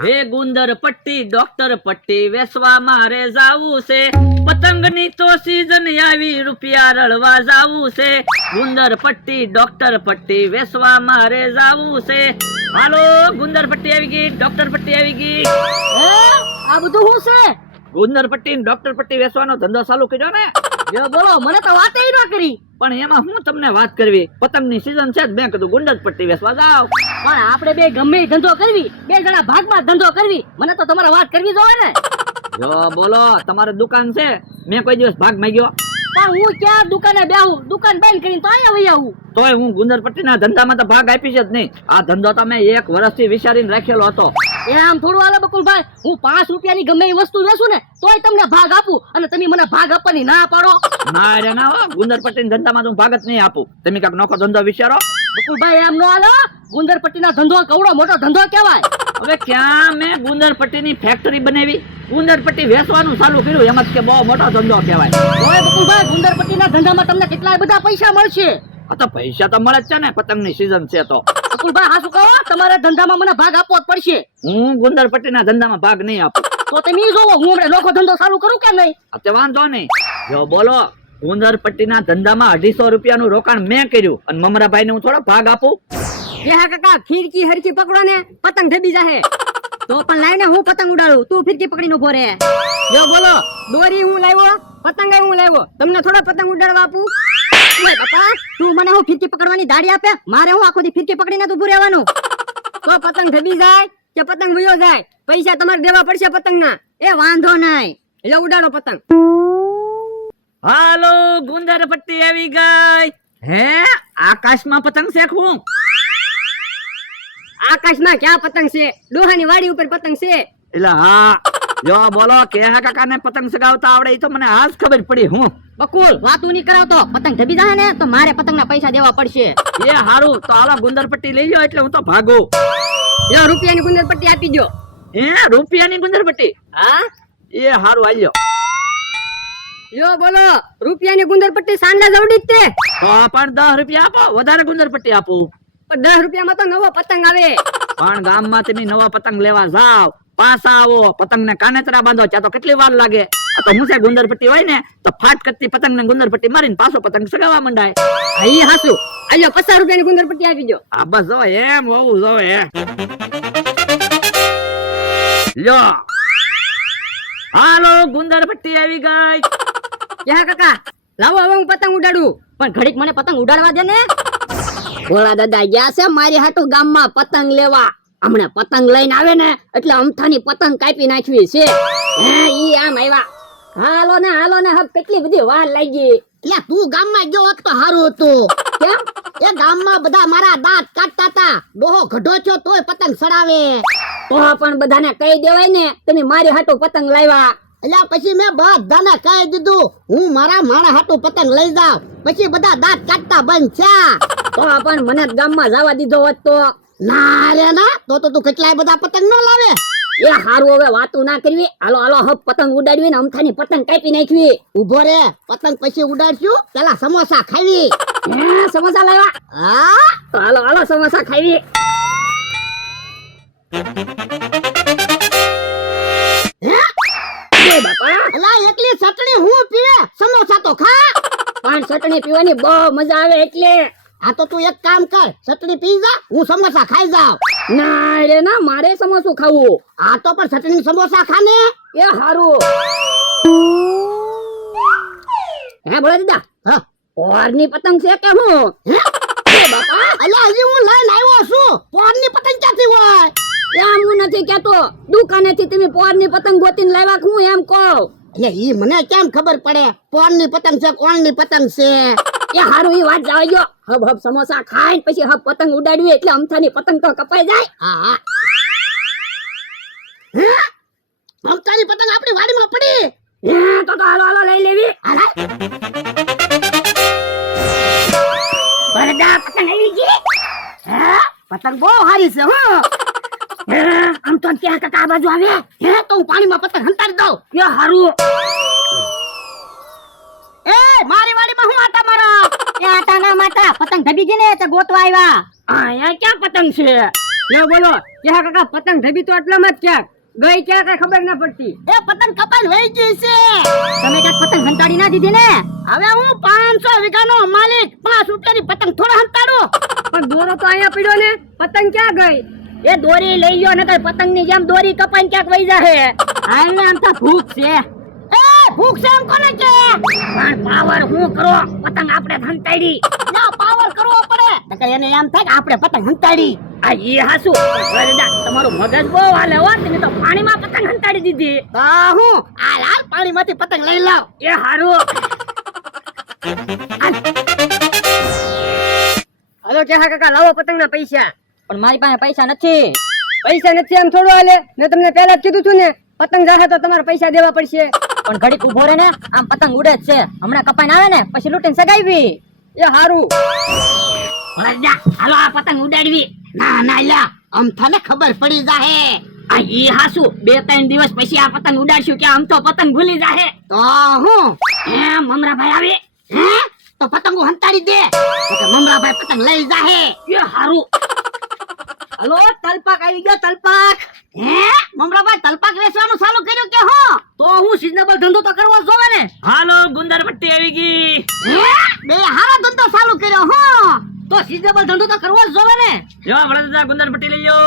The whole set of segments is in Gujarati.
હે ગુંદર પટ્ટી ડોક્ટર પટ્ટી વેસવા મારે જાવું છે, પતંગની તો સીઝન આવી રૂપિયા રળવા જાવું છે, ગુંદર પટ્ટી ડોક્ટર પટ્ટી વેસવા મારે જાવું છે. હાલો ગુંદર પટ્ટી આવી ગઈ, ડોક્ટર પટ્ટી આવી ગઈ. આ બધું શું છે? ગુંદર પટ્ટી ડોક્ટર પટ્ટી વેચવાનો ધંધો ચાલુ કર્યો ને. જો બોલો, મને તો વાત ન કરી. પણ એમાં હું તમને વાત કરવી, પતંગની સીઝન છે, મેં કીધું ગુંદર પટ્ટી વેચવા જાવ. પણ આપણે બે ગમે એ ધંધો કરવી, બે જણા ભાગમાં ધંધો કરવી, મને તો તમારે વાત કરવી જોવે ને. જો બોલો, તમારે દુકાન છે, મેં કોઈ દિવસ ભાગ માંગ્યો? પણ હું ક્યાં દુકાને બેહું, દુકાન બંધ કરીને તો અહીંયા વહી આવું. તોય હું ગુંદર પટ્ટીના ધંધામાં તો ભાગ આપી જ નહીં. આ ધંધો તમે 1 વર્ષથી વિચારીને રાખેલો હતો. એ આમ થોડું હાલે બકુલભાઈ, હું 5 રૂપિયાની ગમે એ વસ્તુ વેચું ને તોય તમને ભાગ આપું, અને તમે મને ભાગ આપવાની ના પાડો. ના રે ના, હો, ગુંદર પટ્ટીના ધંધામાં તો હું ભાગ જ નહીં આપું. તમે કાંઈક નોખો ધંધો વિચારો. બકુલભાઈ એમ નો હાલે, ગુંદર પટ્ટીના ધંધો કવડો મોટો ધંધો કહેવાય. હવે ક્યાં મેં ગુંદર પટ્ટીની ફેક્ટરી બનાવી, ગુંદર પટ્ટી વેચવાનું ચાલુ કર્યું, એમ જ કે બહુ મોટો ધંધો કહેવાય. ઓય બકુલભાઈ, ગુંદર પટ્ટીના ધંધામાં તમને કેટલા બધા પૈસા મળશે. આ તો પૈસા તો મળે જ છે ને, પતંગની સીઝન છે તો. બકુલભાઈ હા શું કહો, તમારા ધંધામાં મને ભાગ આપવો જ પડશે. હું ગુંદર પટ્ટીના ધંધામાં ભાગ નહીં આપું. તો તમે જોવો, હું હમણાં નોખો ધંધો ચાલુ કરું કે નહીં. તે વાંધો નહીં. જો બોલો, ગુંદર પટ્ટીના ધંધામાં 250 રૂપિયાનું રોકાણ મેં કર્યું, અને મમરાભાઈ ને હું થોડો ભાગ આપું. હા કાકા, ખીરકી હરકી પકડો ને, પતંગ ઢબી જાહે. તો પણ લાઈને હું પતંગ ઉડાડું, તું ફિરકી પકડીને ઉભો રહે. જો બોલો, દોરી હું લાવ્યો, પતંગ હું લાવ્યો, તમને થોડો પતંગ ઉડાડવા આપું. ઓય બાપા, તું મને હું ફિરકી પકડવાની દાડી આપે, મારે હું આખો દી ફિરકી પકડીને તો ઉભું રહેવાનું. તો પતંગ ઢબી જાય કે પતંગ વયો જાય, પૈસા તમારે દેવા પડશે પતંગના. એ વાંધો નહીં, એટલે ઉડાડો પતંગ. હાલો ગુંદર પટ્ટી આવી ગઈ. હે આકાશમાં પતંગ શેકવું? આકાશમાં ક્યાં પતંગ છે, ડોહાની વાડી ઉપર પતંગ છે. એટલે હા, જો બોલો, કેહા કાકાને પતંગ સગાવતા આવડે, એ તો મને આજ ખબર પડી. હું બકુલ વાતું નહીં કરાવતો, પતંગ ઢબી જાય ને તો મારે પતંગના પૈસા દેવા પડશે. એ હારું, તો હાલો ગુંદર પટ્ટી લઈ લો, એટલે હું તો ભાગું. યો રૂપિયાની ગુંદર પટ્ટી આપી દો. રૂપિયાની ગુંદર પટ્ટી? હા એ હારું, હાલ્યો. યો બોલો, રૂપિયાની ગુંદર પટ્ટી સાંડા જવડી જ તે. તો પણ 10 રૂપિયા આપો, વધારે ગુંદર પટ્ટી આપું. પણ 10 રૂપિયામાં તો નવો પતંગ આવે. પણ ગામમાં તમે નવા પતંગ લેવા જાવ, પાછા આવો, પતંગ ને કાનેતરા બાંધો, ત્યાં તો કેટલી વાર લાગે. આ તો હું છે ગુંદર પટ્ટી હોય ને તો ફાટ કરતી પતંગ ને ગુંદર પટ્ટી મારીને પાછો પતંગ સગાવા મંડાય. અહીં હાસુ, આલ્યો 50 રૂપિયાની ગુંદર પટ્ટી આપી દો. આ બસ જો એમ હોવું જોવે. લ્યો, હાલો ગુંદર પટ્ટી આવી ગઈ. ક્યાં કાકા, લાવો હવે હું પતંગ ઉડાડું, પણ ઘડીક મને પતંગ ઉડાડવા દે ને. ભોળા દાદા ગયા છે મારી હાટુ ગામમાં પતંગ લેવા. હમણાં પતંગ લઈને આવે ને એટલે અમથાની પતંગ કાપી નાખવી છે. ઈ આમ આવ્યા. હાલો ને હવે કેટલી બધી વાર લાગી. એટલે તું ગામમાં ગયો હોત તો સારું હતું. કેમ? એ ગામમાં બધા મારા દાંત કાઢતા હતા, ડોહો ગઢો છો તોય પતંગ સડાવે. તો પણ બધાને કહી દેવાય ને તમે મારી હાટુ પતંગ લાવ્યા. એટલે પછી મેં બધાને કહી દીધું હું મારા માણા હાટુ પતંગ લઈ જાવ. પછી બધા દાંત કાઢતા બંધ થયા. તો પણ મને ગામમાં જવા દીધો હોત તો. ના રે ના, તો તું કેટલાય બધા પતંગ ન લાવે. એ હારું, હવે વાતું ના કરવી. હાલો હબ પતંગ ઉડાડવી ને અમથાની પતંગ કાપી નાખવી. ઉભો રે, પતંગ પછી ઉડાડશું, પેલા સમોસા ખાવી. સમોસા લાવ્યા? હા તો હાલો સમોસા ખાવી. અલા એકલી ચટણી હું પીવે, સમોસા તો ખા. પણ ચટણી પીવાની બહુ મજા આવે એટલે. આ તો તું એક કામ કર, ચટણી પી જા, હું સમોસા ખાઈ જાવ. ના રે ના, મારે સમોસું ખાવું. આ તો પણ ચટણી સમોસા ખાને. એ હારું. હે બોલા દીદા, હા ઓરની પતંગ છે કે હું? બાપા, અલા હજી હું લઈને આવ્યો છું. પોરની પતંગ ક્યાંથી હોય? એમ હું નથી કેતો, દુકાનેથી તમે પોરની પતંગ ગોતીને લાવ્યા કે હું એમ કહું? એટલે ઈ મને કેમ ખબર પડે પોરની પતંગ છે કોણની પતંગ છે? એ હારું, ઈ વાત જવા દો. હબ સમોસા ખાઈને પછી હબ પતંગ ઉડાડવી એટલે અમથાની પતંગ તો કપાઈ જાય. હા હે, અમતાની પતંગ આપણી વાડીમાં પડી. તો હાલો લઈ લેવી. બરડા પતંગ આવી ગઈ. પતંગ બહુ સારી છે હો. આમ તો ક્યાં કાકા આ બાજુ આવે. હે તો હું પાણીમાં પતંગ હંતાડી દઉં. એ હારું. એ મારી વાડીમાં હું આટા મારો. એ આટા ના માટા, પતંગ ઢબી ગઈ ને તે ગોતવા આવ્યા. અહીંયા ક્યાં પતંગ છે? લ્યો બોલો ક્યાં કાકા પતંગ ઢબી તો આટલામાં જ ક્યાંક ગઈ ક્યાં કઈ ખબર ના પડતી. એ પતંગ કપાઈ વહી ગઈ છે. તમે ક્યાંક પતંગ હંતાડી ના દીધી ને? હવે હું 500 વીઘાનો માલિક 5 રૂપિયાની પતંગ થોડા હંતાડું. પણ દોરો તો અહીંયા પડ્યો ને, પતંગ ક્યાં ગઈ? એ દોરી લઈ ગયો ને પતંગ ની જેમ દોરી કપાઈને ક્યાંક વહી જાહે. આ એટલે આમ તો ભૂખ છે. એ ભૂખ છે એમ કોને કે? પણ પાવર હું કરો, પતંગ આપણે હંતાડી. ના પાવર કરવો પડે નકર એને એમ થાય કે આપણે પતંગ હંતાડી. આ ઈ હાસુ વરદા, તમારું મગજ બહુ હાલે હો. તમે તો પાણીમાં પતંગ હંતાડી દીધી. તો હું હાલ પાણીમાંથી પતંગ લઈ લાવ. એ હારું. હાલો ક્યાં કાકા લાવો પતંગના પૈસા. પણ મારી પાસે પૈસા નથી. પૈસા નથી એમ થોડું હાલે. મેં તમને પહેલા જ કીધું હતું ને, પતંગ જાહે તો તમારે પૈસા દેવા પડશે. પણ ઘડીક ઉભો રહે ને, આમ પતંગ ઉડે જ છે. હમણાં કપાઈને આવે ને પછી લૂંટીને સગાવી. એ હારું. વરદા, હાલો આ પતંગ ઉડાડવી. ના ના લ્યા આમ થાને ખબર પડી જાહે. આ ઈ હાસુ 2-3 દિવસ પછી આ પતંગ ઉડાડશું કે આમ તો પતંગ ભૂલી જાહે. તો હું મમરાભાઈ આવે. હે તો પતંગો હંતાડી દે તો મમરાભાઈ પતંગ લઈ જાહે. એ હારું. હાલો તલપાક આવી ગયો, તલપાક. હે મમરાભાઈ તલપાક વેચવાનું ચાલુ કર્યું કે હું? તો હું સિઝનેબલ ધંધો તો કરવો જ જોવે ને. હાલો ગુંદર પટ્ટી આવી ગઈ. હે બે હારો ધંધો ચાલુ કર્યો હું. તો સિઝનેબલ ધંધો તો કરવો જ જોવે ને. જો વરદા ગુંદર પટ્ટી લઈ લો.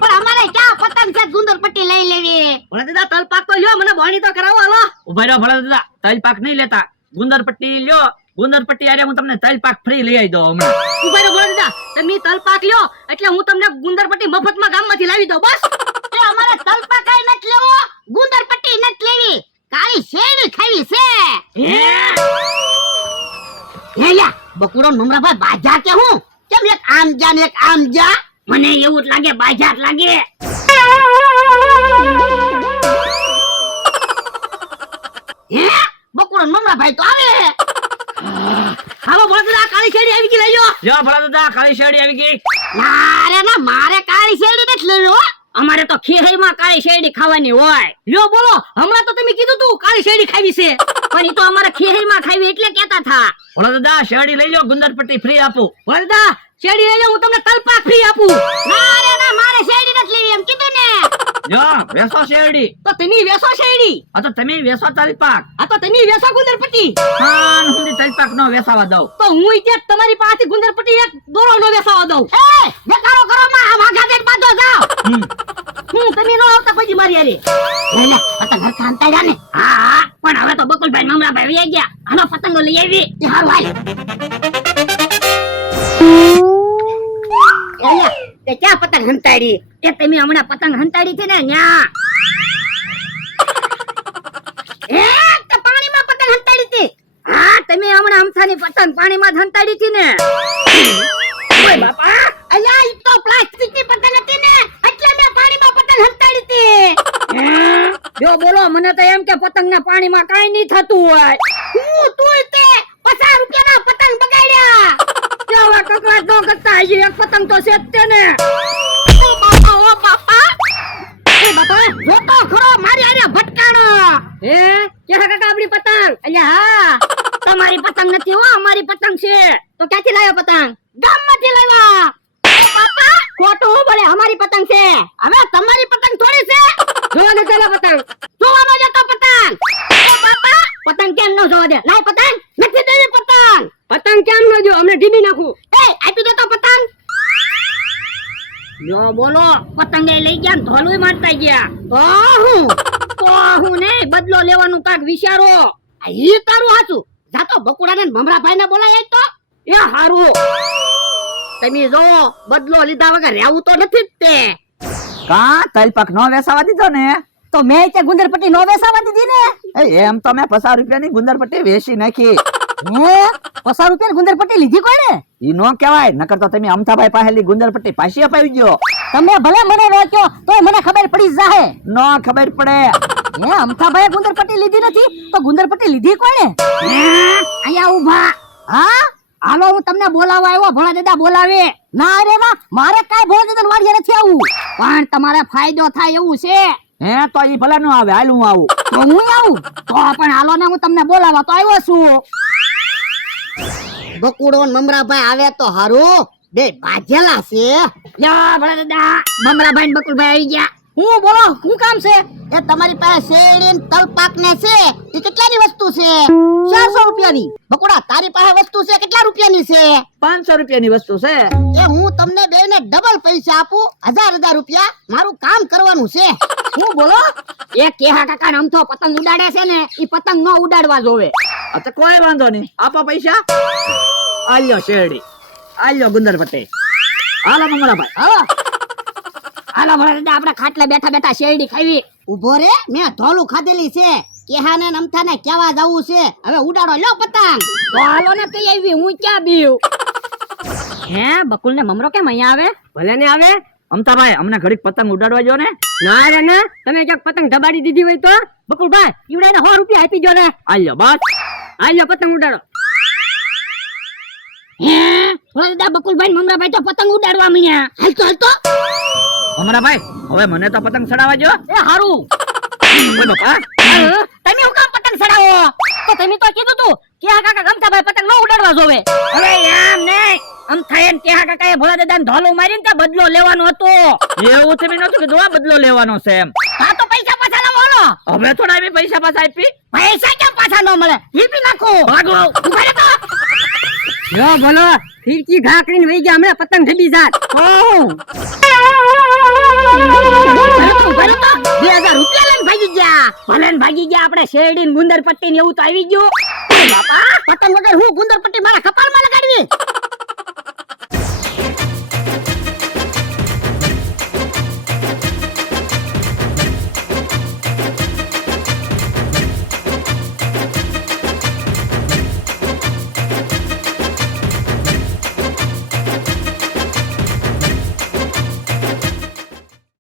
પણ અમારે ક્યાં પતંગ છે ગુંદર પટ્ટી લઈ લેવી. ભલે દાદા તલપાક તો લ્યો, મને ભણી તો કરાવો. હાલો ઉભા રહ્યો વરદા, તલ પાક નહીં લેતા, ગુંદર પટ્ટી લ્યો. ગુંદર પટ્ટી આરે હું તમને તલ પાક ફ્રી લઈ આવી દઉં હમણાં. ઉભા રહો ભલે દાદા, તમે તલપાક લ્યો એટલે હું તમને ગુંદર પટ્ટી મફતમાં ગામમાંથી લાવી દઉં બસ. એ અમારે તલપાકાઈ નથી લેવો, ગુંદર પટ્ટી નથી લેવી, કાળી શેરડી ખાવી છે. હે લ્યા બકુડો મમરાભાઈ બાજા કે હું? કેમ એક આમ જા ને એક આમ જા? મને એવું જ લાગે, બાજાર લાગે. હે બકુડો મમરાભાઈ તો આવે. હાલો ભલે દાદા, કાળી શેરડી આવી ગઈ, લઈ લો. જો વરદા, કાળી શેરડી આવી ગઈ. ના રે ના મારે કાળી શેરડી નથી લેવી હો. અમારે તો ખીરીમાં કાળી શેરડી ખાવાની હોય. લ્યો બોલો, હમણાં તો તમે કીધું તું કાળી શેરડી ખાવી છે. પણ ઈ તો અમારે ખીરીમાં ખાવી એટલે કેતા થા. વરદા શેરડી લઈ લો, ગુંદર પટ્ટી ફ્રી આપું. ભલે દાદા શેરડી લઈ લો, હું તમને તલપાક ફ્રી આપું. ના રે ના મારે શેરડી નથી લેવી એમ કીધું ને. જો વેસો શેરડી. તો તમે વેસો શેરડી. આ તો તમે વેસો તલ પાક. આ તો તમે વેસો ગુંદર પટ્ટી. ખાન સુધી તલ પાક નો વેસાવા દઉં. તો હું ત્યાં તમારી પાસેથી ગુંદર પટ્ટી એક દોરો નો વેસાવા દઉં. એ દેખાડો કરો માં આ વાઘા દેટ બાંધો જાવ. તમે નો આવતા પછી મારી હારે. લે લે પતંગ હરખા હંતાડ્યા ને. હા, પણ હવે તો બકુલભાઈ મમરાભાઈ વહી ગયા. હાલો પતંગો લઈ આવી. એ હારું હાલ. એલા તે ક્યાં પતંગ હંતાડી? એ તમે હમણાં પતંગ હંતાડી છે ને ન્યા. એ તે પાણીમાં પતંગ હંતાડી હતી. હા, તમે હમણાં અમથાની પતંગ પાણીમાં જ હંતાડી હતી ને. ઓય બાપા, અલ્યા ઈ તો પ્લાસ્ટિકની પતંગ હતી ને એટલે મેં પાણીમાં પતંગ હંતાડી હતી. જો બોલો, મને તો એમ કે પતંગ ને પાણીમાં કાઈ નહીં થતું હોય. હું તુંય તે 50 રૂપિયાના પતંગ બગાડ્યા. કેવા કકડાટ ન કરતા, હજી એક પતંગ તો છે જ તે ને. ઓ બાપા એ બાપા જોતો ખરો મારી આરે ભટકાણો. હે ક્યાં કાકા આપણી પતંગ? અલ્યા હા, તમારી પતંગ નથી હો, અમારી પતંગ છે. તો ક્યાંથી લાવ્યો પતંગ? ગામમાંથી લાવ્યા. બાપા ખોટું હું બોલે, અમારી પતંગ છે. હવે તમારી પતંગ થોડી છે. જોવા દે ચાલો પતંગ. જોવાનો જતો પતંગ. ઓ બાપા પતંગ કેમ ન જોવા દે? લાય પતંગ નથી દેવી પતંગ. પતંગ કેમ ન જો? અમને ઢીબી નાખું. એ આપી દો તો પતંગ. જો બોલો, પતંગે લઈ ગયા ને ધોલુય મારતા ગયા. તો હું તો હું ને બદલો લેવાનું કાક વિચારો. આ ઈ તારું હાચું. જાતો બકુડાને ને મમરાભાઈને બોલાય તો. એ હારું. તમે જો બદલો લીધા વગર રહેવું તો નથી જ તે. કા તલ પાક નો વેસાવા દીધો ને? તો મેં તે ગુંદર પટ્ટી નો વેસાવા દીધી ને. એમ તો મેં 50 રૂપિયાની ગુંદર પટ્ટી વેચી નાખી. હે 50 રૂપિયા ગુંદર પટ્ટી લીધી કોને? ઈ નો કહેવાય, નકર તો તમે અમથાભાઈ પાસેલી ગુંદર પટ્ટી પાછી અપાવી ગયો. તમે ભલે મને રોક્યો તોય મને ખબર પડી જાહે. નો ખબર પડે. હે અમથાભાઈએ ગુંદર પટ્ટી લીધી નથી તો ગુંદર પટ્ટી લીધી કોને? અહીંયા ઉભા. હા હાલો, હું તમને બોલાવવા આવ્યો. ભોળા દાદા બોલાવે. ના રે ના, મારે કાઈ ભોળ દેદન વાડીએ નથી આવું. પણ તમારે ફાયદો થાય એવું છે. હે તો ઈ ભલે નો આવે, હાલ હું આવું. તો હું આવું. તો પણ હાલો ને, હું તમને બોલાવવા તો આવ્યો છું. બકુડો ને મમરાભાઈ આવે તો હારું. બે બાજેલા છે. યા ભલા દાદા મમરાભાઈ ને બકુલભાઈ આવી ગયા. હું બોલો શું કામ છે? એ તમારી પાસે શેરડી ને તલપાક ને છે એ કેટલાની વસ્તુ છે? 400 રૂપિયાની. બકુડા તારી પાસે વસ્તુ છે કેટલા રૂપિયાની છે? 500 રૂપિયાની વસ્તુ છે. એ હું તમને બેને ડબલ પૈસા આપું 1000 રૂપિયા મારું કામ કરવાનું છે. હું બોલો એ કેહા કાકા આમ તો પતંગ ઉડાડે છે ને ઈ પતંગ નો ઉડાડવા જોવે. આ તો કોઈ વાંધો નહીં, આપો પૈસા. આલ્યો શેરડી, આલ્યો ગુંદર પટ્ટી, હાલો મમરાભાઈ હાલો હાલો ભલા દાદા આપણે ખાટલે બેઠા બેઠા શેરડી ખાવી. ઉભો રે મેં ધોલું ખાધેલી છે. કેહાને ને અમથાને કેવા જવું છે હવે ઉડાડો લ્યો પતંગ. તો હાલો ને કઈ આવી હું ક્યાં બીઉ. હે બકુલ ને મમરો કેમ અહીંયા આવે? ભલે ને આવે. અમથાભાઈ અમને ઘડીક પતંગ ઉડાડવા જો ને. ના રે ના તમે ક્યાંક પતંગ દબાડી દીધી હોય તો બકુલભાઈ ઈવડાઈને 100 રૂપિયા આપી જો ને. આલ્યો બસ. હાલ્યો પતંગ ઉડાડો. હે ભલા દાદા બકુલભાઈ ને મમરાભાઈ તો પતંગ ઉડાડવા મીયા. હાલતો હાલતો. મમરાભાઈ હવે મને તો પતંગ ચડાવવા જો. એ હારું. ઓય બાપા, તમે હું કામ પતંગ ચડાવો? તો તમે તો કીધું તું કે આ કાકા ગમતાભાઈ પતંગ ન ઉડાડવા જોવે. હવે એમ નહીં આમ થાય ને કે આ કાકાએ ભોળા દાદાને ધોલો મારીને ત્યાં બદલો લેવાનો હતો. એવું તમે નતું કીધું આ બદલો લેવાનો છે એમ. આ તો પૈસા પાછા લાવવાનો. હવે થોડા એમ પૈસા પાછા આપી. પૈસા કેમ પાછા ન મળે? હીપી નાખો. ભાગો. ઉભા રહો તો. જો બોલો ફિરકી ઘા કરીને વઈ ગયા હમણાં પતંગ ઢબી જાત. ઓહ 2000 રૂપિયા લઈને ભાગી ગયા. ભલે ને ભાગી ગયા આપણે શેરડી ને ગુંદર પટ્ટી ને એવું તો આવી ગયું. બાપા પતંગ વગર હું ગુંદર પટ્ટી મારા કપાળમાં લગાડવી?